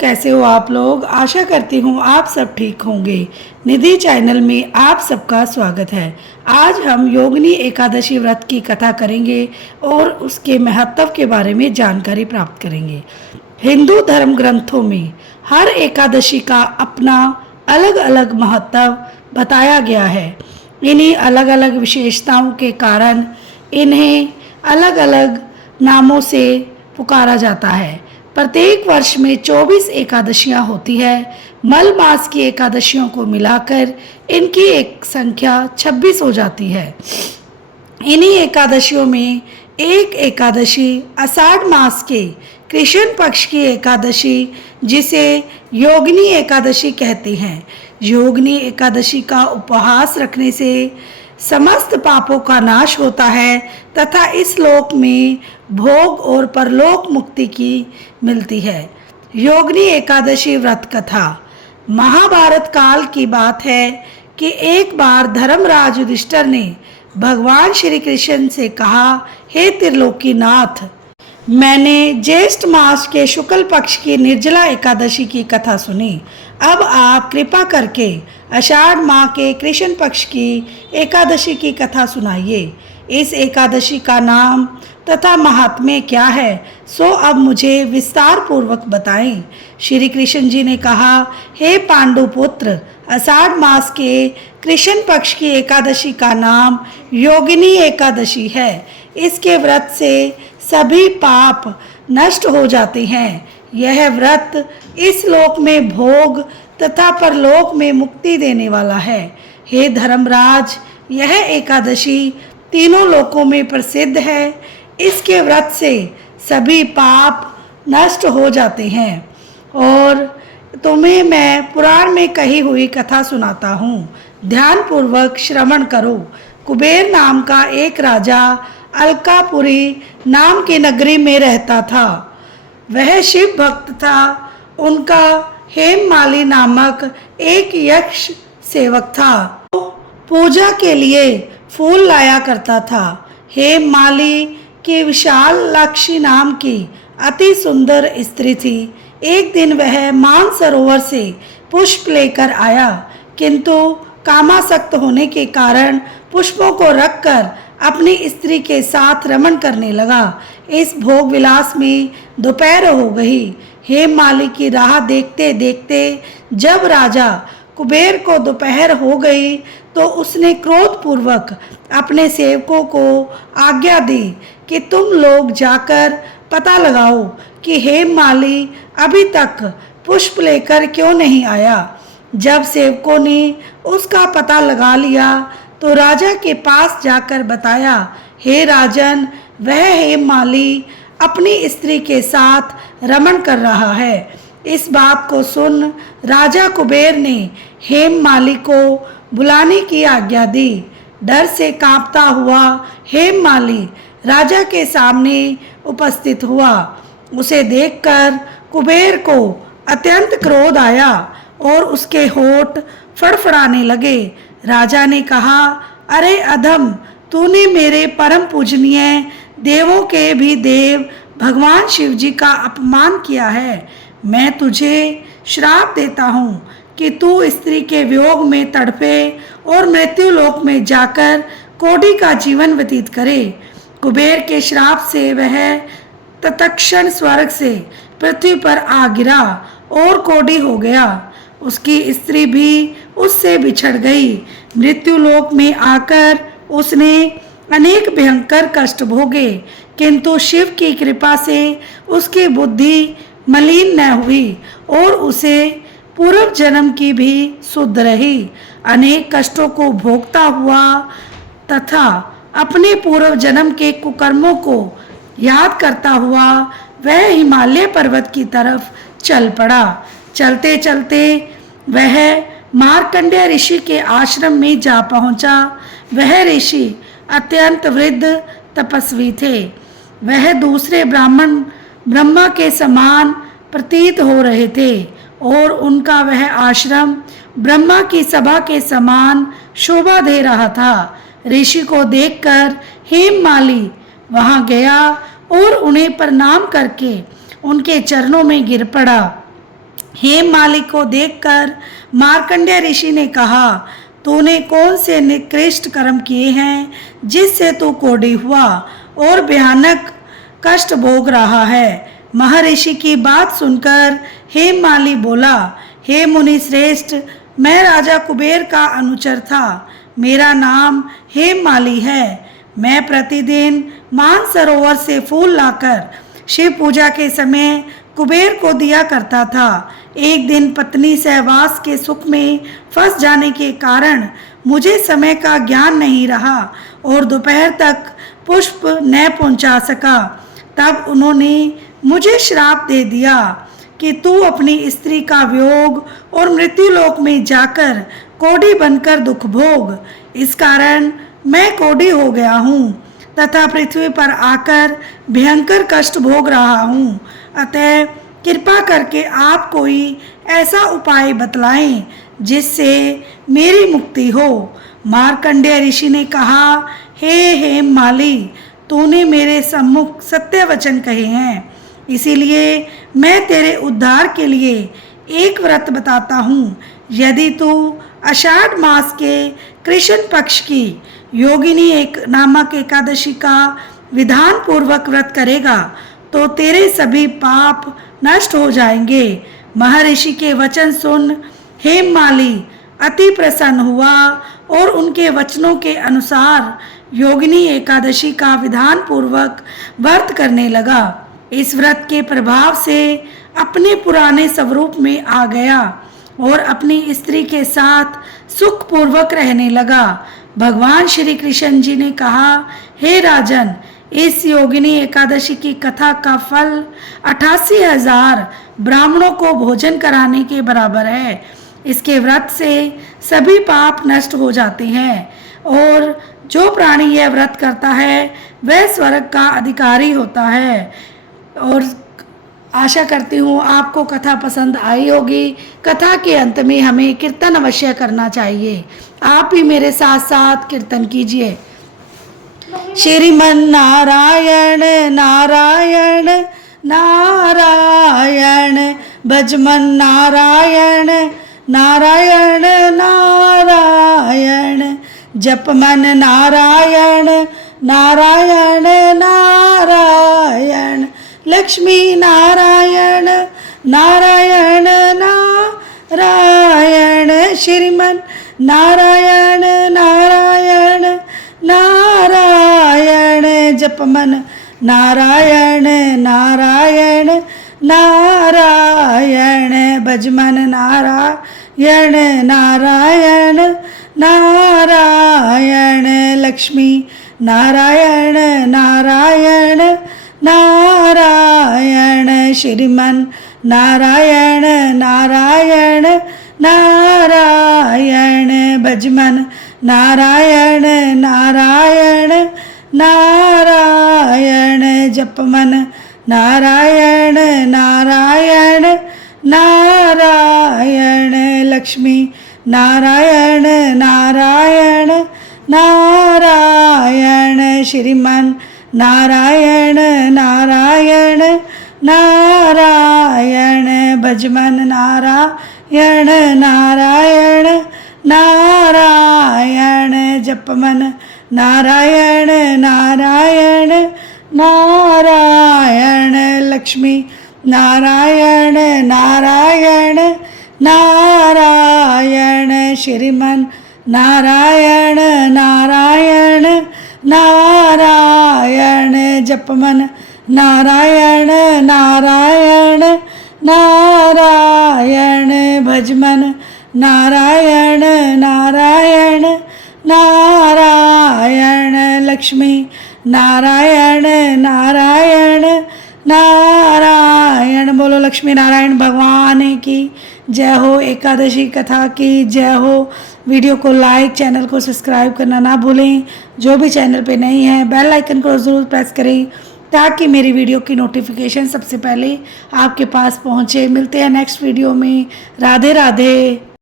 कैसे हो आप लोग। आशा करती हूँ आप सब ठीक होंगे। निधि चैनल में आप सबका स्वागत है। आज हम योगिनी एकादशी व्रत की कथा करेंगे और उसके महत्व के बारे में जानकारी प्राप्त करेंगे। हिंदू धर्म ग्रंथों में हर एकादशी का अपना अलग अलग महत्व बताया गया है। इन्हीं अलग अलग विशेषताओं के कारण इन्हें अलग अलग नामों से पुकारा जाता है। प्रत्येक वर्ष में 24 एकादशियां होती है। मल मास की एकादशियों को मिलाकर इनकी एक संख्या 26 हो जाती है। इन्हीं एकादशियों में एक एकादशी आषाढ़ मास के कृष्ण पक्ष की एकादशी जिसे योगिनी एकादशी कहते हैं। योगिनी एकादशी का उपवास रखने से समस्त पापों का नाश होता है तथा इस लोक में भोग और परलोक मुक्ति की मिलती है। योगिनी एकादशी व्रत कथा महाभारत काल की बात है कि एक बार धर्मराज युधिष्ठिर ने भगवान श्री कृष्ण से कहा, हे त्रिलोकीनाथ, मैंने ज्येष्ठ मास के शुक्ल पक्ष की निर्जला एकादशी की कथा सुनी। अब आप कृपा करके आषाढ़ माह के कृष्ण पक्ष की एकादशी की कथा सुनाइए। इस एकादशी का नाम तथा महात्म्य क्या है सो अब मुझे विस्तार पूर्वक बताएं। श्री कृष्ण जी ने कहा, हे पांडु पुत्र, आषाढ़ मास के कृष्ण पक्ष की एकादशी का नाम योगिनी एकादशी है। इसके व्रत से सभी पाप नष्ट हो जाते हैं। यह व्रत इस लोक में भोग तथा परलोक में मुक्ति देने वाला है। हे धर्मराज, यह एकादशी तीनों लोकों में प्रसिद्ध है। इसके व्रत से सभी पाप नष्ट हो जाते हैं। और तुम्हें मैं पुराण में कही हुई कथा सुनाता हूँ, ध्यानपूर्वक श्रवण करो। कुबेर नाम का एक राजा अलकापुरी नाम की नगरी में रहता था। वह शिव भक्त था। उनका हेममाली नामक एक यक्ष सेवक था। वो पूजा के लिए फूल लाया करता था। हेममाली की विशालाक्षी नाम की अति सुंदर स्त्री थी। एक दिन वह मानसरोवर से पुष्प लेकर आया, किंतु कामासक्त होने के कारण पुष्पों को रखकर अपनी स्त्री के साथ रमण करने लगा। इस भोग विलास में दोपहर हो गई। हेममाली की राह देखते देखते जब राजा कुबेर को दोपहर हो गई तो उसने क्रोधपूर्वक अपने सेवकों को आज्ञा दी कि तुम लोग जाकर पता लगाओ कि हेममाली अभी तक पुष्प लेकर क्यों नहीं आया। जब सेवकों ने उसका पता लगा लिया तो राजा के पास जाकर बताया, हे राजन, वह हेममाली अपनी स्त्री के साथ रमण कर रहा है। इस बात को सुन राजा कुबेर ने हेममाली को बुलाने की आज्ञा दी। डर से कांपता हुआ हेममाली राजा के सामने उपस्थित हुआ। उसे देखकर कुबेर को अत्यंत क्रोध आया और उसके होठ फड़फड़ाने लगे। राजा ने कहा, अरे अधम, तूने मेरे परम पूजनीय देवों के भी देव भगवान शिव जी का अपमान किया है। मैं तुझे श्राप देता हूँ कि तू स्त्री के वियोग में तड़पे और मृत्यु लोक में जाकर कोढ़ी का जीवन व्यतीत करे। कुबेर के श्राप से वह तत्क्षण स्वर्ग से पृथ्वी पर आ गिरा और कोढ़ी हो गया। उसकी स्त्री भी उससे बिछड़ गई। मृत्यु लोक में आकर उसने अनेक भयंकर कष्ट भोगे, किंतु शिव की कृपा से उसकी बुद्धि मलिन न हुई और उसे पूर्व जन्म की भी सुध रही। अनेक कष्टों को भोगता हुआ तथा अपने पूर्व जन्म के कुकर्मों को याद करता हुआ वह हिमालय पर्वत की तरफ चल पड़ा। चलते चलते वह मार्कंडेय ऋषि के आश्रम में जा पहुंचा। वह ऋषि अत्यंत वृद्ध तपस्वी थे। वह दूसरे ब्रह्मा के समान प्रतीत हो रहे थे और उनका वह आश्रम ब्रह्मा की सभा के समान शोभा दे रहा था। ऋषि को देखकर हेममाली वहां गया और उन्हें प्रणाम करके उनके चरणों में गिर पड़ा। हेममाली को देखकर मार्कंडेय ऋषि ने कहा, तूने कौन से निकृष्ट कर्म किए हैं जिससे तू कोढ़ी हुआ और भयानक कष्ट भोग रहा है। महर्षि की बात सुनकर हेममाली बोला, हे मुनि श्रेष्ठ, मैं राजा कुबेर का अनुचर था। मेरा नाम हेममाली है। मैं प्रतिदिन मानसरोवर से फूल लाकर शिव पूजा के समय कुबेर को दिया करता था। एक दिन पत्नी सहवास के सुख में फंस जाने के कारण मुझे समय का ज्ञान नहीं रहा और दोपहर तक पुष्प न पहुंचा सका। तब उन्होंने मुझे श्राप दे दिया कि तू अपनी स्त्री का वियोग और मृत्युलोक में जाकर कोढ़ी बनकर दुख भोग। इस कारण मैं कोढ़ी हो गया हूँ तथा पृथ्वी पर आकर भयंकर कष्ट भोग रहा हूँ। अतः कृपा करके आप कोई ऐसा उपाय बतलाएं जिससे मेरी मुक्ति हो। मार्कंडेय ऋषि ने कहा, हे हेममाली, तूने मेरे सम्मुख सत्य वचन कहे हैं, इसीलिए मैं तेरे उद्धार के लिए एक व्रत बताता हूँ। यदि तू आषाढ़ मास के कृष्ण पक्ष की योगिनी एक नामक एकादशी का विधान पूर्वक व्रत करेगा तो तेरे सभी पाप नष्ट हो जाएंगे। महर्षि के वचन सुन हेममाली अति प्रसन्न हुआ और उनके वचनों के अनुसार योगिनी एकादशी का विधान पूर्वक व्रत करने लगा। इस व्रत के प्रभाव से अपने पुराने स्वरूप में आ गया और अपनी स्त्री के साथ सुख पूर्वक रहने लगा। भगवान श्री कृष्ण जी ने कहा, हे राजन, इस योगिनी एकादशी की कथा का फल 88,000 ब्राह्मणों को भोजन कराने के बराबर है। इसके व्रत से सभी पाप नष्ट हो जाते हैं और जो प्राणी यह व्रत करता है वह स्वर्ग का अधिकारी होता है। और आशा करती हूँ आपको कथा पसंद आई होगी। कथा के अंत में हमें कीर्तन अवश्य करना चाहिए। आप भी मेरे साथ साथ कीर्तन कीजिए। श्रीमन नारायण नारायण नारायण, भजमन नारायण नारायण नारायण, जपमन नारायण नारायण नारायण, लक्ष्मी नारायण नारायण नारायण, श्रीमन नारायण नारायण नारायण, जपमन नारायण नारायण नारायण, भजमन नारायण नारायण नारायण, लक्ष्मी नारायण नारायण नारायण, श्रीमन नारायण नारायण नारायण, भजमन नारायण नारायण नारायण, जपमन नारायण नारायण नारायण, लक्ष्मी नारायण नारायण नारायण, श्रीमन नारायण नारायण नारायण, भजमन नारायण नारायण नारायण, जपमन नारायण नारायण नारायण, लक्ष्मी नारायण नारायण नारायण, श्रीमन नारायण नारायण नारायण, जपमन नारायण नारायण नारायण, भजमन नारायण नारायण नारायण, लक्ष्मी नारायण नारायण नारायण। बोलो लक्ष्मी नारायण भगवान की जय हो। एकादशी कथा की जय हो। वीडियो को लाइक, चैनल को सब्सक्राइब करना ना भूलें। जो भी चैनल पे नहीं है बेल आइकन को ज़रूर प्रेस करें ताकि मेरी वीडियो की नोटिफिकेशन सबसे पहले आपके पास पहुंचे। मिलते हैं नेक्स्ट वीडियो में। राधे राधे।